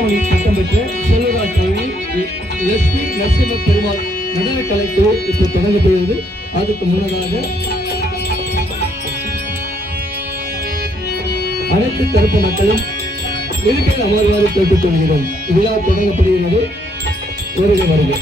வீணாமணி பட்டம் பெற்ற செல்வராஜ் அவர்கள் லட்சுமி நரசிம்ம பெருமாள் நடனக்கலை குழு இப்போ தொடங்கப்படுகிறது. அதுக்கு முன்னதாக அனைத்து தரப்பு மக்களும் இருக்கையில் அமர்வாறு கேட்டுக் கொள்கிறோம். விழா தொடங்கப்படுகிறது. வருக வருக.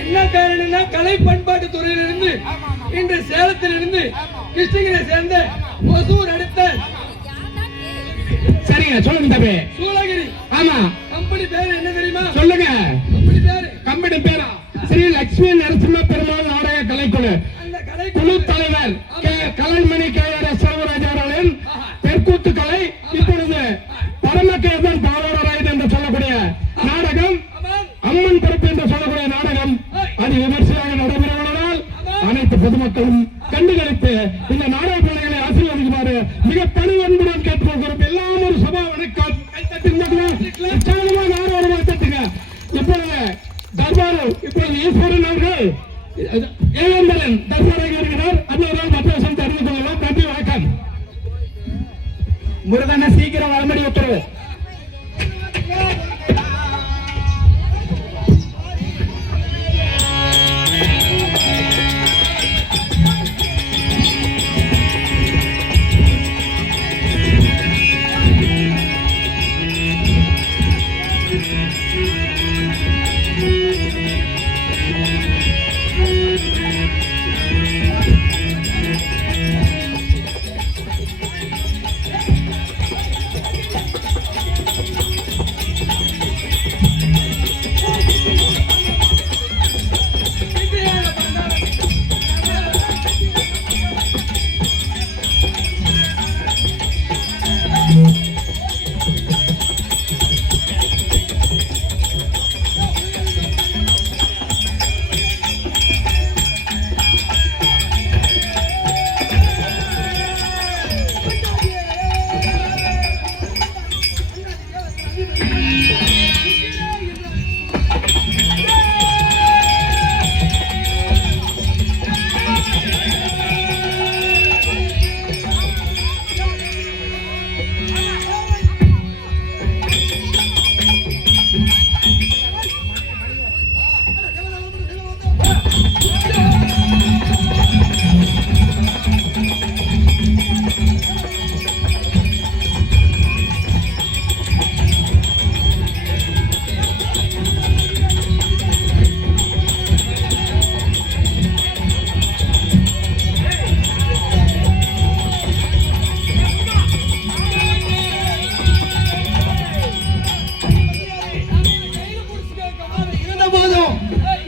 என்ன காரணம்னா கலை பண்பாட்டு துறையிலிருந்து இன்று சேலத்திலிருந்து கிருஷ்ணகிரியை சேர்ந்த ஒசூர் அடுத்த சரிங்க சொல்லுங்க தம்பி. சூளகிரி. ஆமா. கம்பெனி பேரு என்ன தெரியுமா? சொல்லுங்க. கம்பெனி பேரா ஸ்ரீ லட்சுமி நரசிம்ம பெருமாள் நாடக கலைக்குழு குழு தலைவர் கலைமணி கேஆர் செல்வராஜ் அவர்களின் தெற்கூத்து கலை இப்பொழுது பரமகேதன் பாலராயன் என்று சொல்லக்கூடிய நாடகம், அம்மன் பொறுப்பு என்று சொல்லக்கூடிய நாடகம் அது விமர்சையாக நடைபெறுவதால் அனைத்து பொதுமக்களும் கண்டுகளித்து இந்த நாடக பிள்ளைகளை ஆசீர்வதிக்குமாறு மிக பணிவன்புடன் கேட்டுக்கொள்கிறோம். எல்லாம் ஒரு சபா வணக்கம். நாடகமாக தட்டுங்க. இப்பொழுது தர்பார் இப்பொழுது ஈஸ்வரன் அவர்கள் ஏழம்பரன் தர்பாராக வருகிறார். அதனால் மற்ற விஷயம் தெரிந்து கொள்ளலாம். நன்றி, வணக்கம். முருகனை சீக்கிரம் வரம்படி உத்தரவு.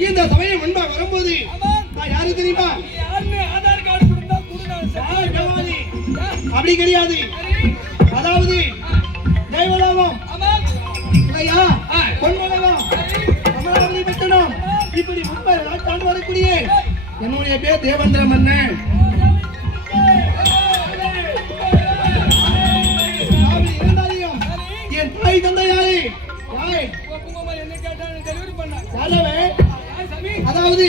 இந்த சமயம் முன்பா வரும்போது நான் யாரு தெரியுமா? அப்படி கிடையாது. அதாவது தெய்வலோகம், பொன்மலகம், அமராவதி பட்டணம், இப்படி முன்பை நாட்டாண்டு வரக்கூடிய என்னுடைய பேர் தேவேந்திர மன்னன். யாரவே அதாவது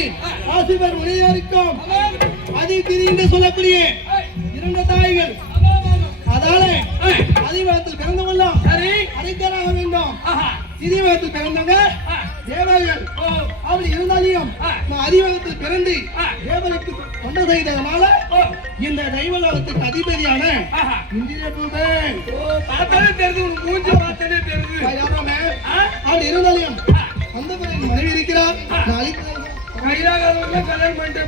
ஆசிபர் முனிவருக்கும் அதிகிரி என்று சொல்லக்கூடிய இரண்டு தாய்கள் அதால அதிவாகத்தில் பிறந்தவெல்லாம் அனைத்தராக வேண்டும் திதிவாகத்தில் பிறந்தவங்க தேவர்கள் அப்படி இருந்தாலையும் நான் அதிவாகத்தில் பிறந்து தேவனுக்கு தொண்டை செய்ததனால இந்த தெய்வலோகத்துக்கு அதிபதியான அப்படி இருந்தாலையும் அந்த மனைவி இருக்கிறார் கல்யாணம் பண்ணிட்டு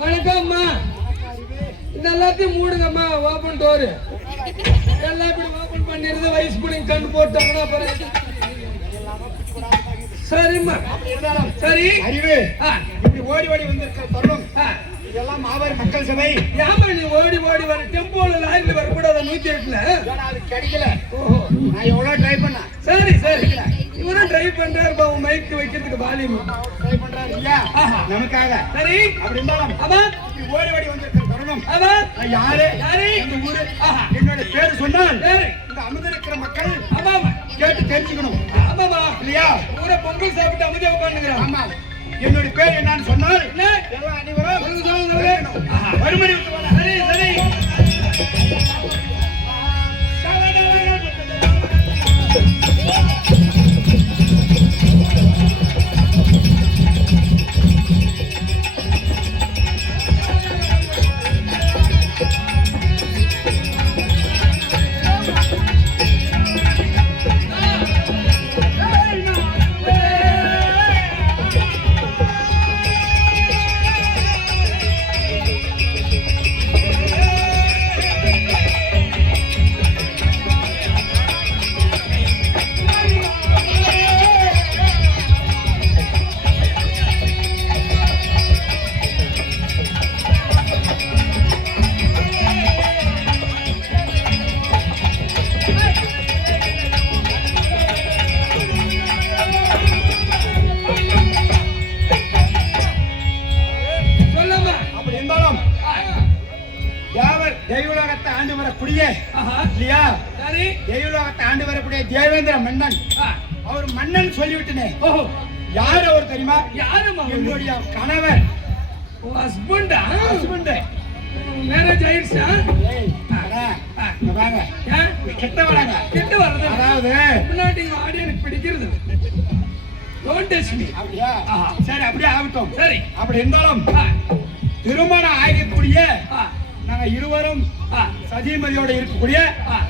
வணக்கம்மா. இந்த எல்லாத்தையும் மூடுங்கம்மா. ஓபன் டோர் எல்லாம் இப்படி ஓபன் பண்ணிருது. வயசு பிள்ளைங்க கண்டு போட்டாங்கன்னா அப்புறம் சரிம்மா. சரி அறிவு இப்படி ஓடி ஓடி வந்திருக்கிற தருணம் இதெல்லாம் மாபெரும் மக்கள் சபை. ஏமா நீ ஓடி ஓடி வர டெம்போல லாரில வரக்கூடாது 108ல? அது கிடைக்கல. நான் எவ்வளவு ட்ரை பண்ணேன். சரி சரி இவரும் ட்ரை பண்றாரு பாவ மைக் வைக்கிறதுக்கு வால்யூம் ட்ரை பண்றாரு இல்லையா நமக்காக. சரி அப்படி இருந்தாலும் ஆமா இப்படி ஓடி ஓடி வந்திருக்கிற தருணம் ஆமா யாரு யாரு இந்த ஊரு என்னோட பேரு சொன்னால் சரி இந்த அமுதிருக்கிற மக்கள் ஆமாமா கேட்டு தெரிஞ்சுக்கணும். ஆமாமா இல்லையா ஊரை பொங்கல் சாப்பிட்டு அமைதியா உட்காந்துக்கிறான். ஆமா என்னோட பேர் என்னன்னு சொன்னால் என்ன எல்லாம் அனைவரும் சொல்லுங்க. மறுமணி சரி சரி தெய்வலோகத்தை ஆண்டு வரக்கூடிய இல்லையா சரி தெய்வலோகத்தை ஆண்டு வரக்கூடிய தேவேந்திர மன்னன் அவர் மன்னன் சொல்லிவிட்டனே யார் அவர் தெரியுமா? யாருமா? என்னுடைய கணவர் ஹஸ்பண்டா? ஹஸ்பண்ட் மேரேஜ் ஆயிடுச்சா? ஏய், அடா, இங்க வாங்க. ஏன்? கிட்ட வராங்க. கிட்ட வர்றது அதாவது முன்னாடி ஆடி எனக்கு பிடிக்கிறது. Don't touch me. அப்படியா? சரி, அப்படியே ஆகட்டும். சரி. அப்படி இருந்தாலும் திருமணம் ஆகக்கூடிய நாங்க இருவரும் சதிமதியோட இருக்கக்கூடிய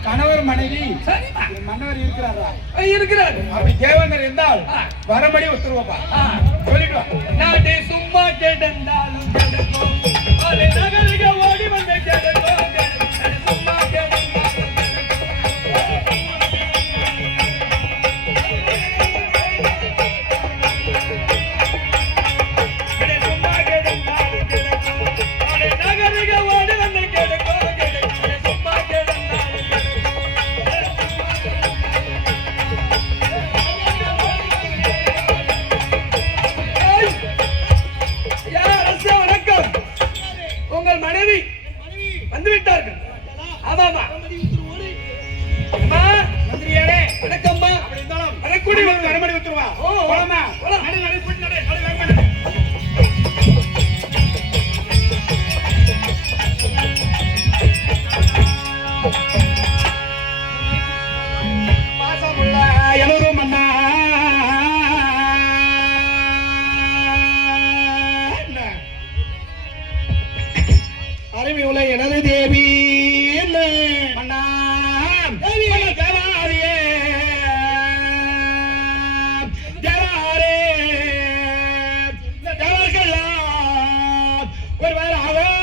கணவர் மனைவி சரிம்மா. மன்னவர் இருக்கிறாரா? இருக்கிறார். அப்படி தேவேந்தர் இருந்தால் வரபடி உத்தரவப்பா சொல்லிட்டு வா. நாட்டை சும்மா கேட்டாலும் கேட்கும். அலை நகருக ஓடி வந்து கேட்கும். சும்மா கேட்டாலும் உங்கள் மனைவி வந்து விட்டார்கள். ஆமாமா. அம்மா, மந்திரியாரே, வணக்கம்மா. அப்படி இருந்தாலும் வரக்கூடிய வரபடி உத்தரவா. ஓ, போலாமா? போலாம். நடு, நடு, போய் நடு, நடு, வேகமா நடு. பாசமுள்ள எனது மன்னா, அறிவுள்ள எனது தேவி மன்னா, தேவாரியே தேவாரே தேவர்கள்லாம் ஒருவர் ஆகும்